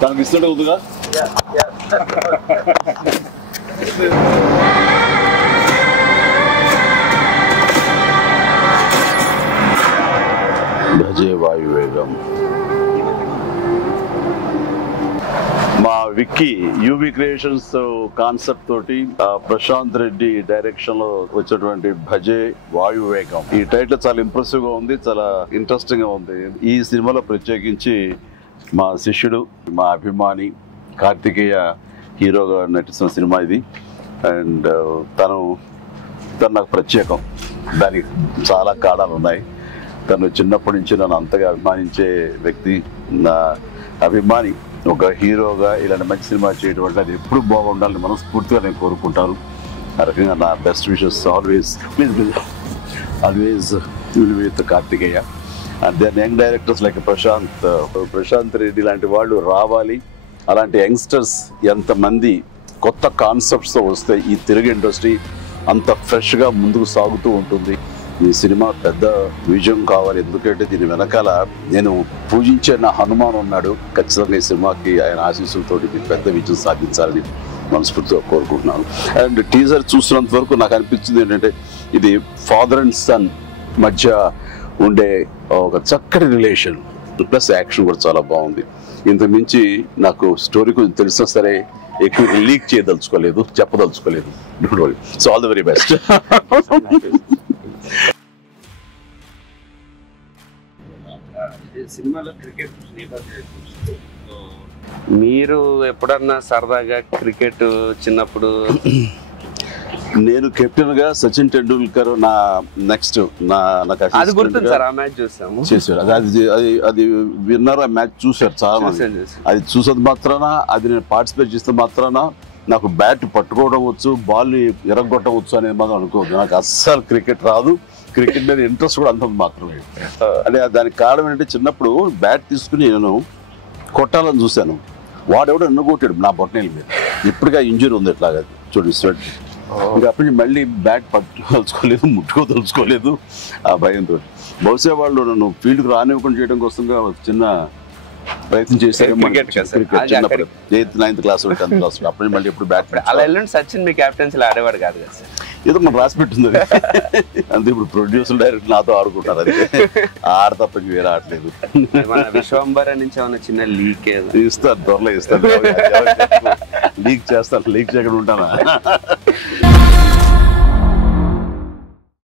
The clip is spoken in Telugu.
తనకి ఇస్తుంటే ఉందిగా. భజే వాయువేగం. మా విక్కీ యూవి క్రియేషన్స్ కాన్సెప్ట్ తోటి ప్రశాంత్ రెడ్డి డైరెక్షన్ లో వచ్చినటువంటి భజే వాయువేగం. ఈ టైటిల్ చాలా ఇంప్రెసివ్ గా ఉంది, చాలా ఇంట్రెస్టింగ్ గా ఉంది. ఈ సినిమాలో ప్రత్యేకించి మా శిష్యుడు, మా అభిమాని కార్తికేయ హీరోగా నటిస్తున్న సినిమా ఇది. అండ్ తను నాకు ప్రత్యేకం. దానికి చాలా కారణాలు ఉన్నాయి. తను చిన్నప్పటి నుంచి నన్ను అంతగా అభిమానించే వ్యక్తి, నా అభిమాని. ఒక హీరోగా ఇలాంటి మంచి సినిమా చేయడం వల్ల అది ఎప్పుడు బాగుండాలని మనస్ఫూర్తిగా నేను కోరుకుంటాను. ఆ రకంగా నా best wishes always with Karthikeya. And then young directors like Prashanth Reddy లాంటి వాళ్ళు రావాలి. అలాంటి యంగ్స్టర్స్ ఎంతమంది కొత్త కాన్సెప్ట్స్తో వస్తే ఈ తెలుగు ఇండస్ట్రీ అంత ఫ్రెష్గా ముందుకు సాగుతూ ఉంటుంది. ఈ సినిమా పెద్ద విజయం కావాలి. ఎందుకంటే దీని వెనకాల నేను పూజించే నా హనుమాన్ ఉన్నాడు. ఖచ్చితంగా ఈ సినిమాకి ఆయన ఆశీస్సులతో పెద్ద విజయం సాధించాలని మనస్ఫూర్తిగా కోరుకుంటున్నాను. అండ్ టీజర్ చూసినంత వరకు నాకు అనిపించింది ఏంటంటే ఇది ఫాదర్ అండ్ సన్ మధ్య ఉండే ఒక చక్కటి రిలేషన్, ప్లస్ యాక్షన్ కూడా చాలా బాగుంది. ఇంతకు మించి నాకు స్టోరీ కొంచెం తెలిసినా సరే ఎక్కువ లీక్ చేయదలుచుకోలేదు, చెప్పదలుచుకోలేదు. Don't worry. So all the very best. మీరు ఎప్పుడన్నా సరదాగా క్రికెట్ చిన్నప్పుడు? నేను కెప్టెన్ గా సచిన్ టెండూల్కర్ నా నెక్స్ట్ అది గుర్తుంది సార్. ఆ మ్యాచ్ చూసాము, చేశారు. అది విన్నర్. ఆ మ్యాచ్ చూశారు చాలా మంది. అది చూసేది మాత్రాన, అది నేను పార్టిసిపేట్ చేస్తే మాత్రాన నాకు బ్యాట్ పట్టుకోవడం వచ్చు, బాల్ ఎరగొట్టవచ్చు అనేది మాత్రం అనుకోవద్దు. నాకు అస్సలు క్రికెట్ రాదు. క్రికెట్ మీద ఇంట్రెస్ట్ కూడా అంత మాత్రమే. అంటే దానికి కారణం ఏంటంటే చిన్నప్పుడు బ్యాట్ తీసుకుని నేను కొట్టాలని చూశాను. వాడెవడో నన్ను కొట్టాడు నా బొట్టనేల మీద. ఇప్పటికే ఇంజరీ ఉంది ఇట్లాగా చూడు స్వెట్. ఇంకా అప్పటి నుంచి మళ్ళీ బ్యాట్ పట్టుకోదలుచుకోలేదు, ముట్టుకోదలుచుకోలేదు ఆ భయంతో. బహుశా వాళ్ళు నన్ను ఫీల్డ్కి రానివ్వకుండా చేయడం కోసంగా చిన్న ప్రయత్నం చేశారు. చిన్నప్పుడు 8th 9th class 10th class అప్పటి మళ్ళీ ఎప్పుడు బ్యాట్. అలా వెళ్ళండి. సచిన్ మీ క్యాప్టెన్సీలో ఆడేవాడు కాదు కదా సార్? ఏదో మనం రాసి పెట్టింది అంతే. ఇప్పుడు ప్రొడ్యూసర్ డైరెక్ట్ నాతో ఆడుకుంటారు. అది ఆడ తప్ప వేరే ఆడలేదు. విశ్వంబర నుంచి ఏమన్నా చిన్న లీక్ ఇస్తారు, త్వరలో ఇస్తారు. లీక్ చేస్తాను, లీక్ చేయకుండా ఉంటానా?